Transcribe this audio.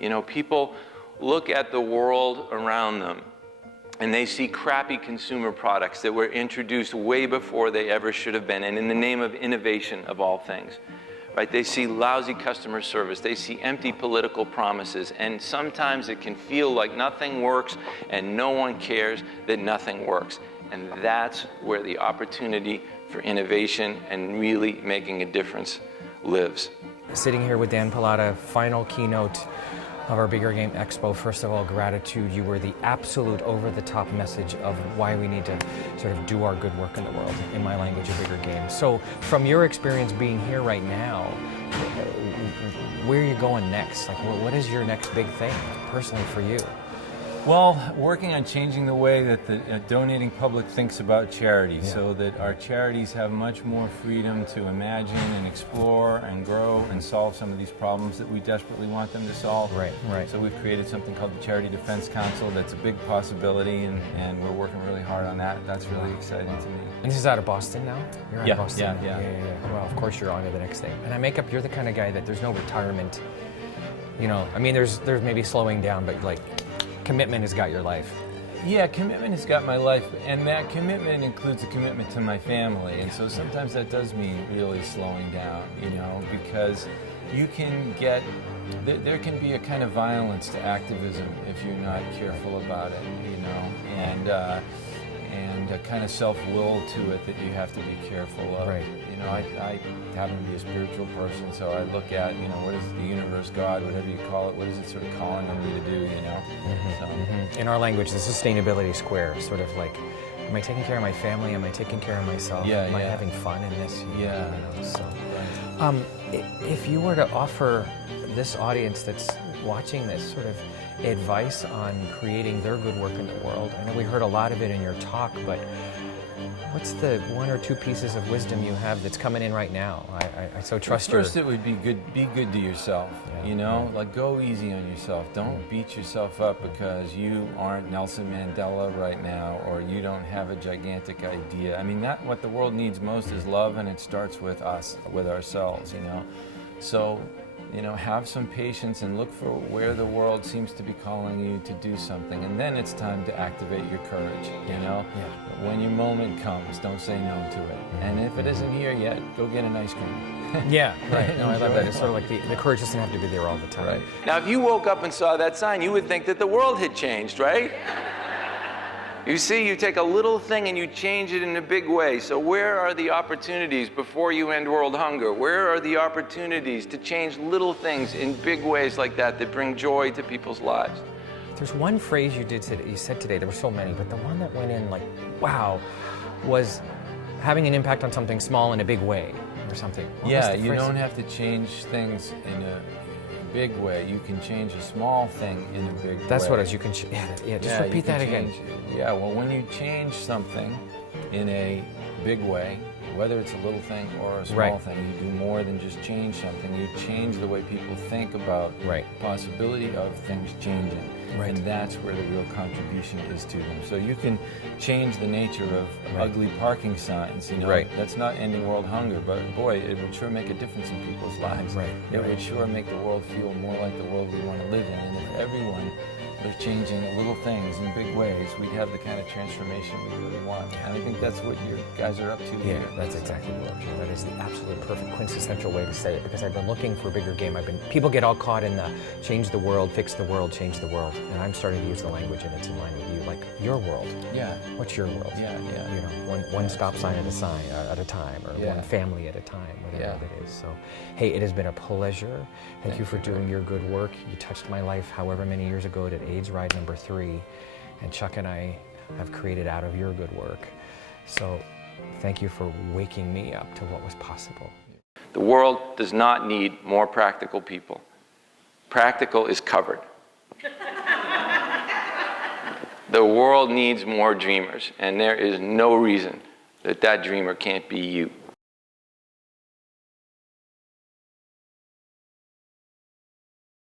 You know, people look at the world around them and they see crappy consumer products that were introduced way before they ever should have been, and in the name of innovation of all things. Right? They see lousy customer service, they see empty political promises, and sometimes it can feel like nothing works and no one cares that nothing works. And that's where the opportunity for innovation and really making a difference lives. Sitting here with Dan Pallotta, final keynote of our Bigger Game Expo. First of all, gratitude. You were the absolute over-the-top message of why we need to sort of do our good work in the world, in my language, a bigger game. So from your experience being here right now, where are you going next? Like, what is your next big thing, personally, for you? Well, working on changing the way that the donating public thinks about charity, so that our charities have much more freedom to imagine and explore and grow and solve some of these problems that we desperately want them to solve. Right, right. So we've created something called the Charity Defense Council. That's a big possibility, and we're working really hard on that. That's really exciting to me. And this is out of Boston now? You're out of Boston? Yeah. Well, of course you're on to the next thing. And I make up, you're the kind of guy that there's no retirement, you know, I mean, there's maybe slowing down, but like, commitment has got your life. Yeah, commitment has got my life, and that commitment includes a commitment to my family, and so sometimes that does mean really slowing down, you know, because you can get, there can be a kind of violence to activism if you're not careful about it, you know, and a kind of self-will to it that you have to be careful of. Right. You know, I happen to be a spiritual person, so I look at, you know, what is the universe, God, whatever you call it, what is it sort of calling on me to do, you know? So. In our language, the sustainability square, sort of like, am I taking care of my family? Am I taking care of myself? Am I having fun in this? Yeah. You know, so. If you were to offer this audience that's watching this sort of advice on creating their good work in the world, I know we heard a lot of it in your talk, but what's the one or two pieces of wisdom you have that's coming in right now? I so trust you. First, it would be good to yourself, you know? Like, go easy on yourself. Don't beat yourself up because you aren't Nelson Mandela right now, or you don't have a gigantic idea. I mean, what the world needs most is love, and it starts with us, with ourselves, you know? So, you know, have some patience and look for where the world seems to be calling you to do something, and then it's time to activate your courage, you know? When your moment comes, don't say no to it. And if it isn't here yet, go get an ice cream. Yeah, right. No, I love that. It's sort of like the courage doesn't have to be there all the time. Right. Now, if you woke up and saw that sign, you would think that the world had changed, right? You see, you take a little thing and you change it in a big way. So where are the opportunities before you end world hunger? Where are the opportunities to change little things in big ways like that bring joy to people's lives? There's one phrase you said today, there were so many, but the one that went in like, wow, was having an impact on something small in a big way or something. Yeah, you don't have to change things in a big way. You can change a small thing in a big way. That's what it is. You can, just repeat that again. Yeah, well, when you change something in a big way, whether it's a little thing or a small thing, you do more than just change something. You change the way people think about the possibility of things changing. And that's where the real contribution is to them. So you can change the nature of ugly parking signs, you know, that's not ending world hunger, but boy, it would sure make a difference in people's lives. It would sure make the world feel more like the world we want to live in. And if everyone was changing little things in big ways, we'd have the kind of transformation we really want. And I think that's what you guys are up to here. Yeah, that's exactly what I'm doing. That is the absolute perfect quintessential way to say it, because I've been looking for a bigger game. People get all caught in the change the world, fix the world, change the world. And I'm starting to use the language and it's in line with you, like your world. Yeah. What's your world? Yeah. You know, one stop sign at a time, or one family at a time, whatever it is. So, hey, it has been a pleasure. Thank you for doing your good work. You touched my life however many years ago at AIDS Ride number 3, and Chuck and I have created out of your good work. So thank you for waking me up to what was possible. The world does not need more practical people. Practical is covered. The world needs more dreamers, and there is no reason that dreamer can't be you.